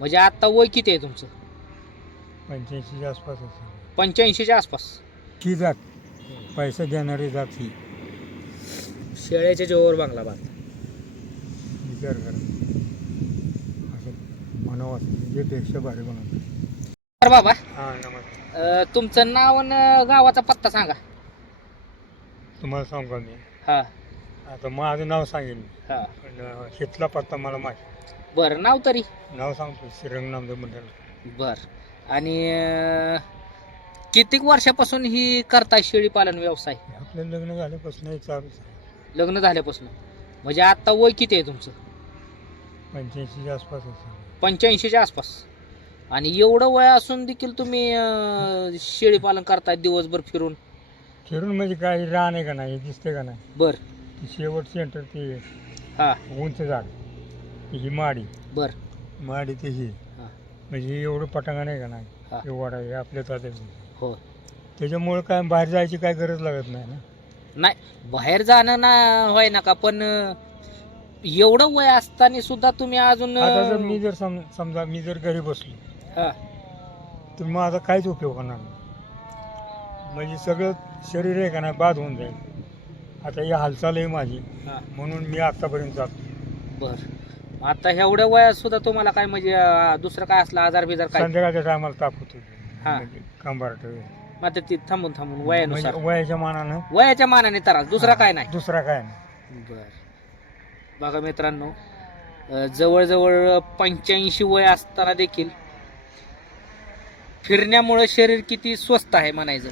म्हणजे आता वय किती आहे तुमचं? 85च्या आसपास असेल. 85च्या आसपास. ही जात पैसे देणारी जात ही. शेळ्याच्या जेवावर बांगला बांध. विचार करा असं म्हणावं असं जे पेक्षा भारी बनवतं. तर बाबा हां नमस्कार. तुमचं नाव आणि गावाचा पत्ता सांगा. तुम्हाला सांगू का मी हा आता माझं नाव सांगेन हा पण तिथला पत्ता मला माहिती. बरं नाव तरी. नाव सांगतो श्रीरंग नामदेव मंडळ. बर आणि कितीक वर्षापासून ही करताय शेळी पालन व्यवसाय? आपलं लग्न झाल्यापासून चालूच आहे. लग्न झाल्यापासून. म्हणजे आता वय किती आहे तुमचं? 85च्या आसपास असेल. 85च्या आसपास. आणि एवढं वय असून देखील तुम्ही शेळी पालन करताय दिवसभर फिरून? फिरून म्हणजे काय रान आहे का नाही दिसते का नाही. बर ती शेवट सेंटर ते हा उंच झाड ही माडी बर माडी ते ही हा म्हणजे एवढं पटांगण आहे का नाही हा हे वाडा आहे आपल्या तात्या. हो. त्याच्यामुळे काय बाहेर जायची काय गरज लागत नाही ना. नाही बाहेर जाणं ना होय नका पण एवढं वय असताना सुद्धा तुम्ही अजून आता जर मी जर समजा मी जर घरी बसलो हा तर माझा काहीच उपयोग होणार नाही. म्हणजे सगळं शरीर आहे का नाही बाद होऊन जाईल. आता ही हालचाल आहे माझी हा म्हणून मी आतापर्यंत जातो. बर आता एवढ्या वयात सुद्धा तुम्हाला काय म्हणजे दुसरं काय असलं आजार बिजार काय? संध्याकाळच्या टायमाला ताप होतो हा. म्हणजे कंबारट मग ते थांबून थांबून वयानुसार म्हणजे वयाच्या मानानं वयाच्या मानाने त्रास दुसरा काय नाही. दुसरा काय नाही. बर बघा मित्रांनो जवळजवळ 85 वय असताना देखील फिरण्यामुळे शरीर किती स्वस्थ आहे म्हणायचं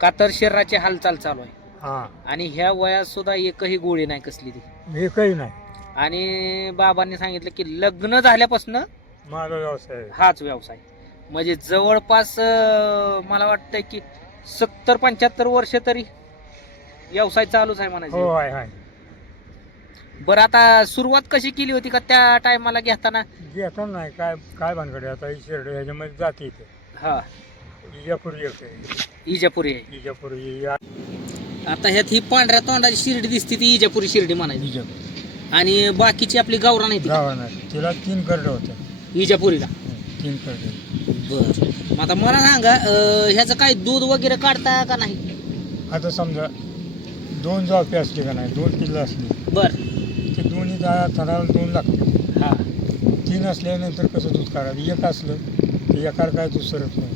का तर शरीराची हालचाल चालू आहे. हां आणि ह्या वयात सुद्धा एकही गोळी नाही कसली ती. एकही नाही. आणि बाबांनी सांगितलं की लग्न झाल्यापासून माझा व्यवसाय आहे. हाच व्यवसाय म्हणजे जवळपास मला वाटतंय की 70-75 वर्ष तरी व्यवसाय चालूच आहे हो म्हणायचं. आहे आहे. बरं आता सुरुवात कशी केली होती का त्या टायमाला घेताना? घेता नाही काय काय भानगडे आता ही शेरड ह्याच्यामध्ये जाते इथे हा इजापुरी एक आहे. इजापुरी आहे. इजापुरी आता ह्यात ही पांढऱ्या तोंडाची शिर्डी दिसते ती इजापुरी शिर्डी म्हणायची. इजापुरी आणि बाकीची आपली गावरान आहे ती गावाला तिला 3 करडं होतं. इजापुरीला. 3 करडं. बर मग आता मला सांगा ह्याचं काय दूध वगैरे काढता का नाही? आता समजा 2 जावपे असले का नाही 2 पिल्लं असली बर ते दोन्ही थराला 2 लागते. हा 3 असल्यानंतर कसं दूध काढावं. एक असलं तर एकाला काय दूध सरत नाही.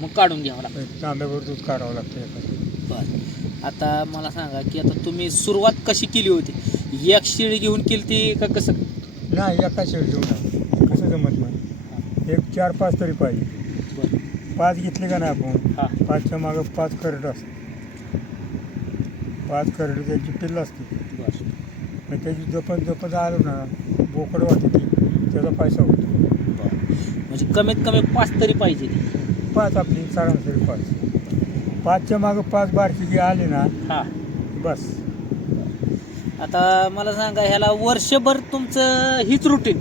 मग काढून घ्यावं लागतं. तांब्यावर दूध काढावं लागतं एका. बर आता मला सांगा की आता तुम्ही सुरुवात कशी केली होती? एक शिळी घेऊन केली ती का कसं? नाही एका शेळ घेऊन आहे कसं जमत नाही. एक 4-5 तरी पाहिजे. बर 5 घेतले का नाही आपण हा 5च्या मागं 5 करडं असते. 5 करडं त्याची पिल्लं असते. बर मग त्याची जपत जपत आलो ना बोकडं वाटते त्याचा पैसा होतो. बर म्हणजे कमीत कमी 5 तरी पाहिजे ती. 5 आपली सरासरी 5. 5च्या मागं 5 बारकी जी आली ना हा बस. आता मला सांगा ह्याला वर्षभर तुमचं हीच रुटीन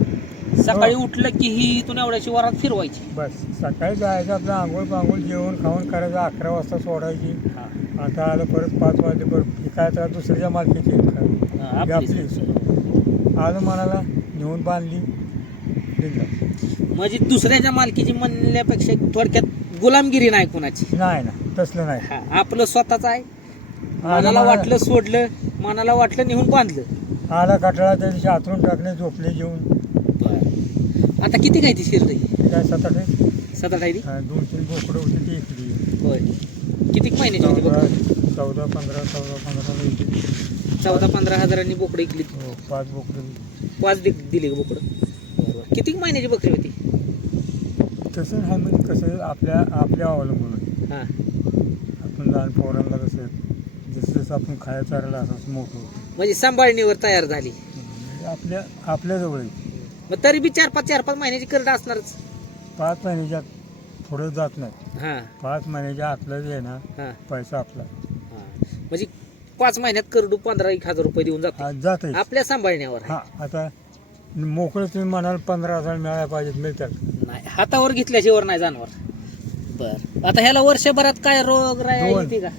सकाळी उठलं की ही इथून एवढ्याची वरात फिरवायची? बस सकाळी जायचं आपलं आंघोळ पांघोळ जेवण खाऊन करायचं 11 वाजता सोडायची. हा आता आलं परत 5 वाजले परत काय तर दुसऱ्याच्या मालकीची आपलीच. आपली आलं मनाला नेऊन बांधली दिलं. म्हणजे दुसऱ्याच्या मालकीची म्हणण्यापेक्षा थोडक्यात गुलामगिरी नाही कोणाची. नाही ना तसलं नाही. हा आपलं स्वतःच आहे. मनाला वाटलं सोडलं मनाला वाटलं नेऊन बांधलं. आला कटाळा त्या दिवशी आतरून टाकले झोपले जेवून. आता किती काय ती शिरत काय 7-8 आहे. 7-8 आहे ती? 2-3 बोकडं होती ती इकली. होय किती महिन्याची होती बोकडं? 14-15 14-15 हजारांनी बोकडं इकली. हो 5 बोकडं 5 दिली का बोकडं? किती महिन्याची बकरी होती? तसं आहे म्हणजे कसं आपल्या अवलंबून आहे. हा आपण लहान पोरांना कसं जसं जसं आपण खायला चारायला असं मोठं होतं. म्हणजे सांभाळणीवर तयार झाली. म्हणजे आपल्याजवळ आहे. मग तरी बी 4-5 महिन्याची करड असणारच. 5 महिन्याच्या पुढे जात नाही. हा 5 महिन्याच्या आतलं जे आहे ना हा पैसा आपला हा म्हणजे 5 महिन्यात करडू 15-1 हजार रुपये देऊन जातो जात आपल्या सांभाळण्यावर आहे. हा आता मोकळं तुम्ही म्हणाल 15,000 मिळायला पाहिजेत मिळतात. नाही हातावर घेतल्याशिवाय नाही जाणवर. बर आता ह्याला वर्षभरात काय रोग राय येते का?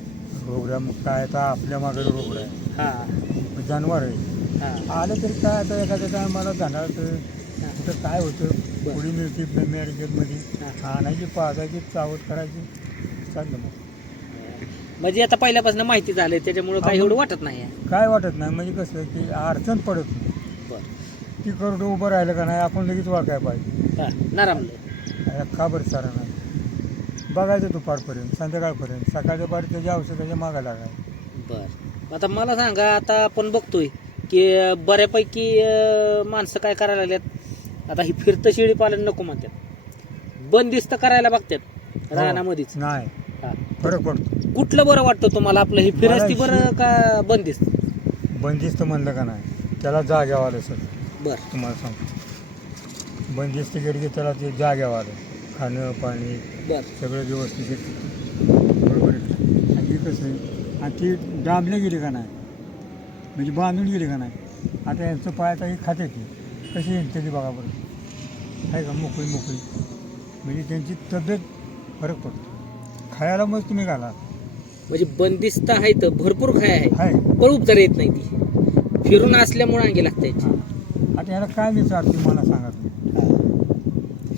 रोगरा मग काय आता आपल्या मागे रोगरा आहे हा जनावर आहे. हा आलं तरी काय आता एखाद्या टायमाला जाणार तर कुठं काय होतं बरं. पुढे मिळते मेडिकलमध्ये हा. आणायची पाजायची चावत करायची चाललं मग. म्हणजे आता पहिल्यापासून माहिती झाली त्याच्यामुळे काही एवढं वाटत नाही आहे. काय वाटत नाही म्हणजे कसं की अडचण पडत नाही. बरं. ती करडं उभं राहिलं का नाही आपण लगेच वाकाय पाहिजे. हा नरमलं. अरे का बरं सारा नाही बघायचं दुपारपर्यंत संध्याकाळपर्यंत सकाळच्या पारी त्याच्या औषधाच्या मागा लागायचं. बरं. आता मला सांगा, आता आपण बघतोय की बऱ्यापैकी माणसं काय करायला लागल्यात, आता ही फिरतं शेळी पालन नको म्हणतात, बंदिस्त करायला बघतात रानामध्येच. नाही हा. फरक पडतो. कुठलं बरं वाटतं तुम्हाला, आपलं हे फिरस्ती मला बरं का बंदिस्त? बंदिस्त म्हणलं का नाही त्याला जाग्यावर आलं सगळं. बरं. तुम्हाला सांगतो बंदिस्त केली की त्याला ते जाग्यावर आलं, खाणं पाणी बरं. सगळं व्यवस्थित येतं. बरोबर आहे. आणि हे कसं आहे, आणि ती दाबले गेली का नाही म्हणजे बांधून गेली का नाही. आता यांचं पाय आता ही खाते ती कशी येईल त्याची बघा बरं आहे का मोकळी मोकळी म्हणजे त्यांची तब्येत फरक पडतो. खायला मग तुम्ही घाला म्हणजे बंदिस्त आहे तर भरपूर खाय आहे, आहे. पण उपचार येत नाही ती, फिरून असल्यामुळे अंगी लागते. आता ह्याला काय विचारते मला सांगा तुम्ही.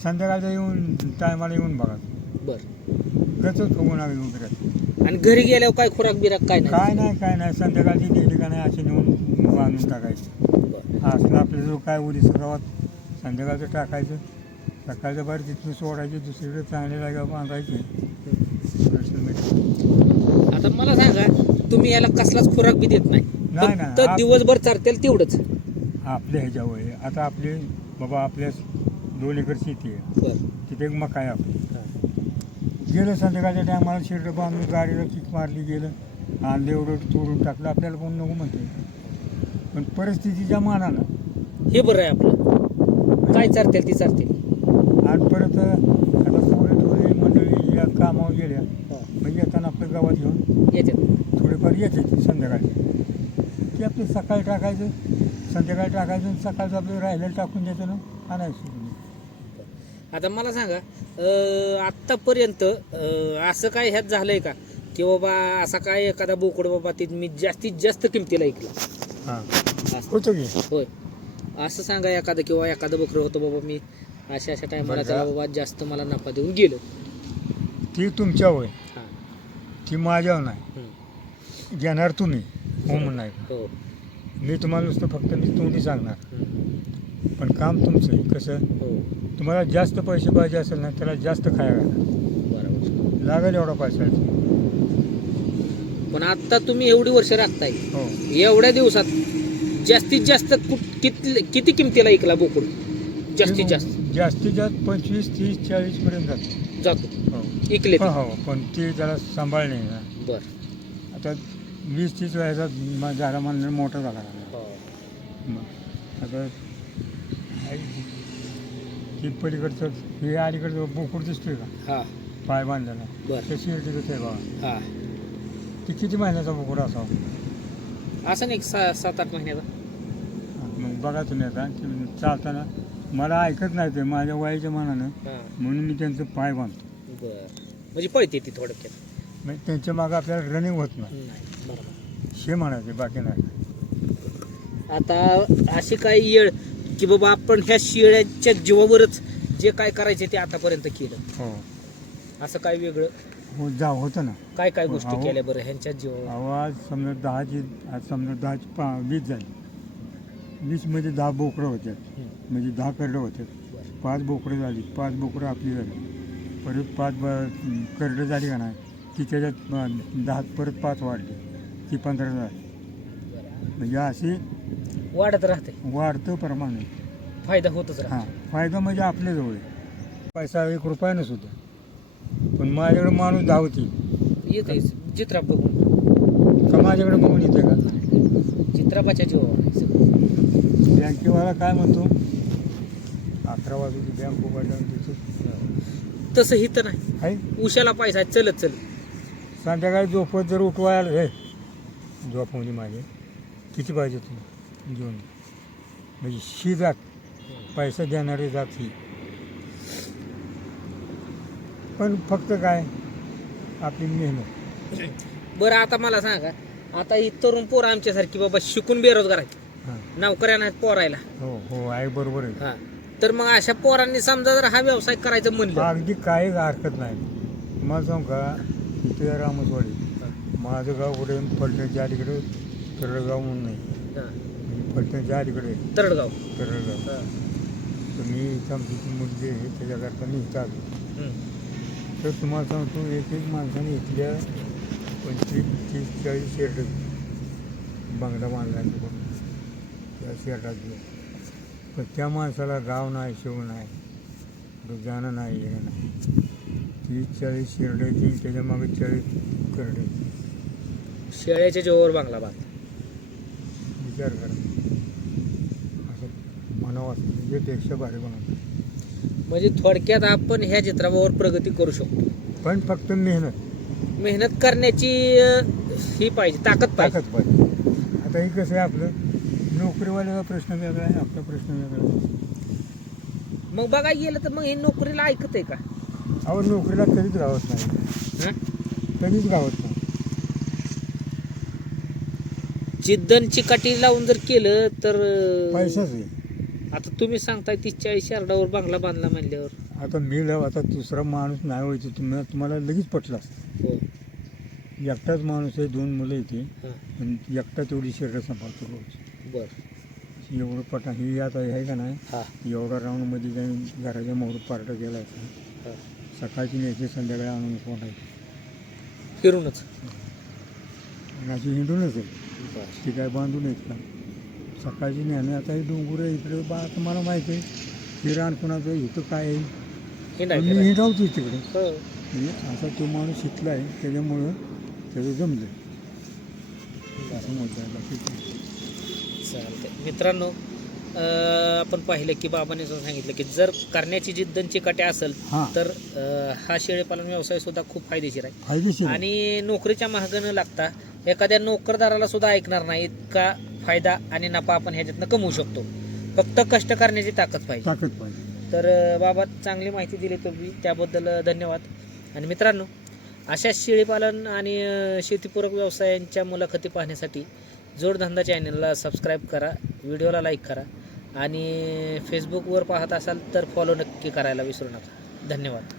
संध्याकाळचं येऊन टायमाला येऊन बघा. बरं. गचच फुगून आली वगैरे. आणि घरी गेल्यावर काय खुराक बिराक काय नाही? काय नाही संध्याकाळची नेली का नाही अशी नेऊन बांधून टाकायची. बरं. असलं आपल्या जो काय उडीचं गावात संध्याकाळचं टाकायचं, सकाळच्या बाहेर तिथून सोडायची, दुसरीकडे चांगली जागा बांधायची. आता मला सांगा, तुम्ही याला कसलाच खुराक बी देत नाही, नाही, फक्त नाही. दिवसभर चारतेल तेवढंच? आपल्या ह्याच्यावर आहे. आता आपले बाबा आपल्या 2 एकर शेती आहे, बरं. तिथे एक मका आहे आपली. गेलं संध्याकाळच्या टायमाला शिरडं बांधून गाडीला किक मारली, गेलं आणलं एवढं तोडून टाकलं, आपल्याला कोण नको म्हणते. पण परिस्थितीच्या मानानं हे बरं आहे आपलं, काय चारतेल ती चारतेल. आणि परत आता पोरे थोडी मंडळी या कामावर गेल्या म्हणजे येताना आपलं गावात घेऊन याच्यात थोडेफार येते ती संध्याकाळी. की आपलं सकाळी टाकायचं, संध्याकाळी टाकायचं, सकाळचं आपलं राहिलेलं टाकून द्यायचं ना आणायचं. आता मला सांगा, आत्तापर्यंत असं काय ह्यात झालंय का की बाबा असा काय एखादा बोकड बाबा ते मी जास्तीत जास्त किमतीला ऐकलं? हां असं. होतं की. होय, असं सांगा एखादं, किंवा एखादं बकरं होतं बाबा मी अशा टायमाला बरं का? त्याला बाबा जास्त मला नफा देऊन गेलं. ती तुमच्या होय, हां. ती माझ्यावर नाही. हं. घेणार तुम्ही हो म्हणणार. हो. मी तुम्हाला नुसतं फक्त मी तोंडी सांगणार, हं. पण काम तुमचं आहे. कसं हो. तुम्हाला जास्त पैसे पाहिजे असेल ना त्याला जास्त खाया घाला, बरोबर. लागेल एवढा पैसा आहे. पण आता तुम्ही एवढी वर्ष राखताय, हो एवढ्या दिवसात जास्तीत जास्त किती किमतीला ऐकला बोकड? जास्तीत जास्त जास्तीत जास्त 25, 30, 40 पर्यंत जातो. जातो हो इकले. हो हो, पण ते त्याला सांभाळणे ना. बर. आता 20-30 वयाचा झाला म्हणून मोठा झाला. मग आता हे पलीकडचं हे अलीकडचं बोकड दिसतोय का हा. पाय बांधलेला, बर. तशी कसं आहे बघा. हा. ते किती महिन्याचा बोकड असावा? असं नाही 7-8 महिन्याचा. मग बघा तुम्ही आता की चालताना मला ऐकत नाही ते माझ्या वयाच्या मानानं, हा. म्हणून मी त्यांचं पाय बांधतो. बर. म्हणजे पळते ती थोडक्यात. म्हणजे त्यांच्या मागं आपल्याला रनिंग होत नाही, नाही. बरोबर. हे म्हणायचे बाकी नाही. आता अशी काही येळ की बाबा आपण ह्या शेळ्यांच्या जीवावरच जे काय करायचे ते आतापर्यंत केलं, हो असं काय वेगळं हो होतं ना. काय काय गोष्टी अहो. केल्या बरं ह्यांच्या जीवावर? आवाज समजा 10ची, आज समजा 10ची 20 झाली, 20मध्ये 10 बोकडं होत्या, म्हणजे 10 करडं होते. 5 बोकडं झाली, 5 बोकडं आपली झाली, परत 5 करडं झाली का नाही की त्याच्यात 10 परत 5 वाढली, ती 15 झाली. म्हणजे अशी वाढत राहते, वाढतं प्रमाणे. फायदा होतच राहतो. हां फायदा म्हणजे आपल्याजवळ आहे. पैसा 1 रुपया नसुद्धा, पण माझ्याकडे माणूस धावतील येते चित्रा बघून, का माझ्याकडे बघून येते का? चित्रापाच्या जीवावर. बँकेवाला काय म्हणतो 11 वाजता बँक उघडल्यावर त्याचं तसं हित नाही. आहे. उशाला पैसा आहे, चलत चल. संध्याकाळी झोपत जर उठवायला हे झोप म्हणजे माझे किती पाहिजे तुम्ही घेऊन, म्हणजे शी जात पैसा देणारी जात ही. पण फक्त काय आपली मेहनत. बरं. आता मला सांगा, आता ही तरुण पोरं आमच्यासारखी बाबा शिकून बेरोजगार आहेत, हां नोकऱ्या नाहीत पोरायला. हो हो आहे बरोबर आहे. हा. तर मग अशा पोरांनी समजा जर हा व्यवसाय करायचं म्हणलं, अगदी काही हरकत नाही. मला सांग का, इथे रामसवाडी माझं गाव कुठे फलटणच्या अलीकडे तरडगाव म्हणून नाही, फलटणच्या अलीकडे तरडगाव. तरडगाव. हा. तर मी इथं आमची मुलगी आहे त्याच्याकरता मी इथं आलो. हम्म. तर तुम्हाला सांगतो एक माणसाने इथल्या 25-30-40 शेर्ट बंगला बांधला त्या शेर्टात. पण त्या माणसाला गाव नाही, शिव नाही, जाणं नाही, येणं नाही. 30-40 शेर्ट ती त्याच्या मागे 40 करडे. शेळ्याच्या जीवावर बांगला बांध. विचार करा, असं म्हणावं असं जे पेक्षा भारी बनवतं. म्हणजे थोडक्यात आपण ह्या चित्रावर प्रगती करू शकतो, पण फक्त मेहनत करण्याची ही पाहिजे, ताकद पाहिजे. ताकद पाहिजे. आता हे कसं आहे, आपलं नोकरीवाल्याचा प्रश्न वेगळा आहे, आपला प्रश्न वेगळा आहे. मग बघायला गेलं तर मग हे नोकरीला ऐकत आहे का? अहो नोकरीला कधीच गावत नाही, हं? कधीच गावत नाही. जिद्दनची काठी लावून जर केलं तर पैसाच आहे. आता तुम्ही सांगताय 30-40 यार्डावर बांगला बांधला म्हणल्यावर. आता मी आता दुसरा माणूस नाही व्हायचं, तुम्हाला लगेच पटलं असतं. हो. एकटाच माणूस आहे, 2 मुलं येते, हां. पण एकटा तेवढी शरीर सांभाळतो रोज. बरं. एवढं पटा ही आता आहे का नाही, हां. एवढा राऊंडमध्ये जाऊन घराच्या मोहर पार्ट केला असं. हां. सकाळची न्यायची, संध्याकाळी आणून कोणायची, फिरूनच. आणि अशी हिंडूनच आहे. बरं. ती काय बांधून येत का सकाळची न्याने. आता हे डोंगर आहे इकडे बा, तुम्हाला माहिती आहे हे रान कोणाचं, इथं काय आहे, हिंडायचं. मी हिंडावतो तिकडे. हो. म्हणजे असा तो माणूस शिकला आहे, त्याच्यामुळं त्याचं जमलं असं मोठं आहे. बाकी काय. चालतंय. मित्रांनो, आपण पाहिलं की बाबांनी असं सांगितलं की जर करण्याची जिद्दनची काटे असेल हां, तर हा शेळीपालन व्यवसाय सुद्धा खूप फायदेशीर आहे. फायदेशीर आहे. आणि नोकरीच्या मागं न लागता एखाद्या नोकरदाराला सुद्धा ऐकणार नाही इतका फायदा आणि नफा आपण ह्याच्यातनं कमवू शकतो. फक्त कष्ट करण्याची ताकद पाहिजे. ताकद पाहिजे. तर बाबा चांगली माहिती दिली तुम्ही, त्याबद्दल धन्यवाद. आणि मित्रांनो, अशा शेळीपालन आणि शेतीपूरक व्यवसायांच्या मुलाखती पाहण्यासाठी जोडधंदा चॅनलला सबस्क्राईब करा, व्हिडिओला लाईक करा आणि फेसबुकवर पाहत असाल तर फॉलो नक्की करायला विसरू नका. धन्यवाद.